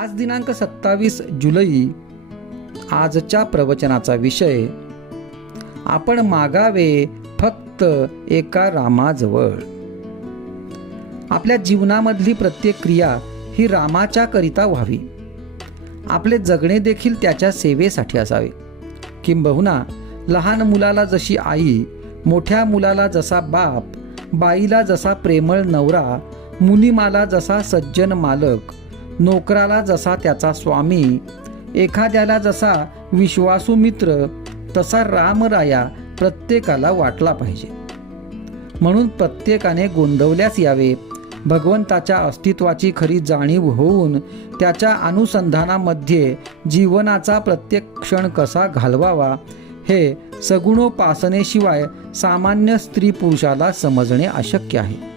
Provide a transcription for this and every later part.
आज दिनांक 27 जुलै. आजच्या प्रवचनाचा विषय, आपण मागावे फक्त एका रामाजवळ. आपल्या जीवनामधली प्रत्येक क्रिया ही रामाच्या करिता व्हावी. आपले जगणे देखील त्याच्या सेवेसाठी असावे. किंबहुना लहान मुलाला जशी आई, मोठ्या मुलाला जसा बाप, बाईला जसा प्रेमळ नवरा, मुनिमाला जसा सज्जन मालक, नोकराला जसा त्याचा स्वामी, एखाद्याला जसा विश्वासू मित्र, तसा रामराया प्रत्येकाला वाटला पाहिजे. म्हणून प्रत्येकाने गोंदवल्यास यावे. भगवंताच्या अस्तित्वाची खरी जाणीव होऊन त्याच्या अनुसंधानामध्ये जीवनाचा प्रत्येक क्षण कसा घालवावा हे सगुणोपासनेशिवाय सामान्य स्त्री पुरुषाला समजणे अशक्य आहे.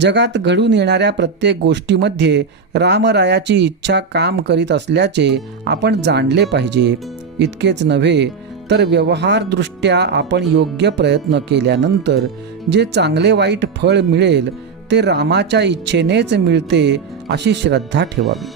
जगात घडून येणाऱ्या प्रत्येक गोष्टीमध्ये रामरायाची इच्छा काम करीत असल्याचे आपण जाणले पाहिजे. इतकेच नव्हे तर व्यवहारदृष्ट्या आपण योग्य प्रयत्न केल्यानंतर जे चांगले वाईट फळ मिळेल ते रामाच्या इच्छेनेच मिळते अशी श्रद्धा ठेवावी.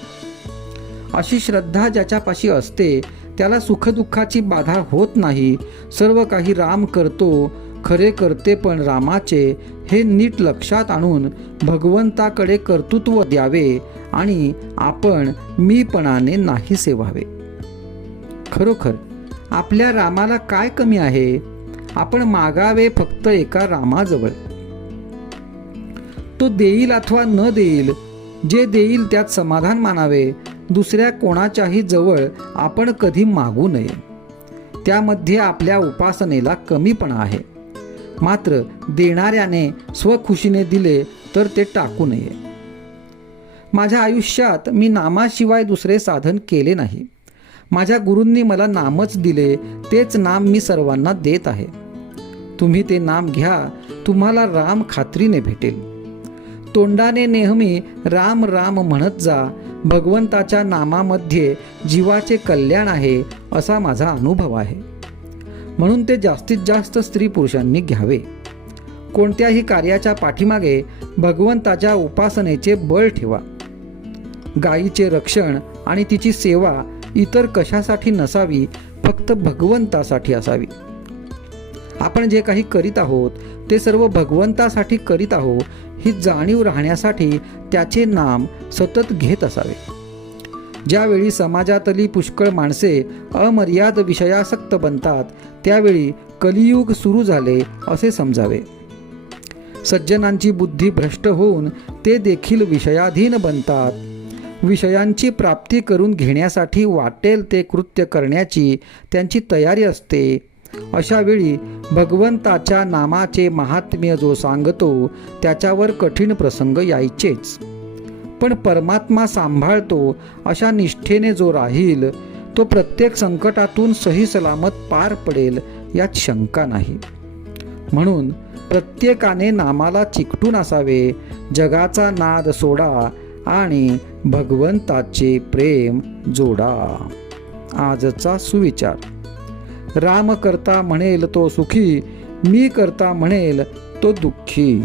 अशी श्रद्धा ज्याच्यापाशी असते त्याला सुखदुःखाची बाधा होत नाही. सर्व काही राम करतो, खरे करते पण रामाचे, हे नीट लक्षात आणून भगवंताकडे कर्तृत्व द्यावे आणि आपण मीपणाने नाही सेवावे. खरोखर आपल्या रामाला काय कमी आहे? आपण मागावे फक्त एका रामाजवळ. तो देईल अथवा न देईल, जे देईल त्यात समाधान मानावे. दुसऱ्या कोणाच्याही जवळ आपण कधी मागू नये. त्यामध्ये आपल्या उपासनेला कमीपणा आहे. मात्र देणाऱ्याने स्वखुशीने दिले तर ते टाकू नये. माझ्या आयुष्यात मी नामाशिवाय दुसरे साधन केले नाही. माझ्या गुरूंनी मला नामच दिले, तेच नाम मी सर्वांना देत आहे. तुम्ही ते नाम घ्या, तुम्हाला राम खात्रीने भेटेल. तोंडाने नेहमी राम राम म्हणत जा. भगवंताच्या नामामध्ये जीवाचे कल्याण आहे असा माझा अनुभव आहे. म्हणून ते जास्तीत जास्त स्त्री पुरुषांनी घ्यावे. कोणत्याही कार्याच्या पाठीमागे भगवंताच्या उपासनेचे बळ ठेवा. गायीचे रक्षण आणि तिची सेवा इतर कशासाठी नसावी, फक्त भगवंतासाठी असावी. आपण जे काही करीत आहोत ते सर्व भगवंतासाठी करीत आहोत ही जाणीव राहण्यासाठी त्याचे नाम सतत घेत असावे. ज्यावेळी समाजातली पुष्कळ माणसे अमर्याद विषयासक्त बनतात त्यावेळी कलियुग सुरू झाले असे समजावे. सज्जनांची बुद्धी भ्रष्ट होऊन ते देखील विषयाधीन बनतात. विषयांची प्राप्ती करून घेण्यासाठी वाटेल ते कृत्य करण्याची त्यांची तयारी असते. अशा वेळी भगवंताच्या नामाचे महात्म्य जो सांगतो त्याच्यावर कठीण प्रसंग यायचेच. पण परमात्मा सांभाळतो अशा निष्ठेने जो राहील तो प्रत्येक संकटातून सही सलामत पार पडेल यात शंका नाही. म्हणून प्रत्येकाने नामाला चिकटून असावे. जगाचा नाद सोडा आणि भगवंताचे प्रेम जोडा. आजचा सुविचार, राम करता म्हणेल तो सुखी, मी करता म्हणेल तो दुःखी.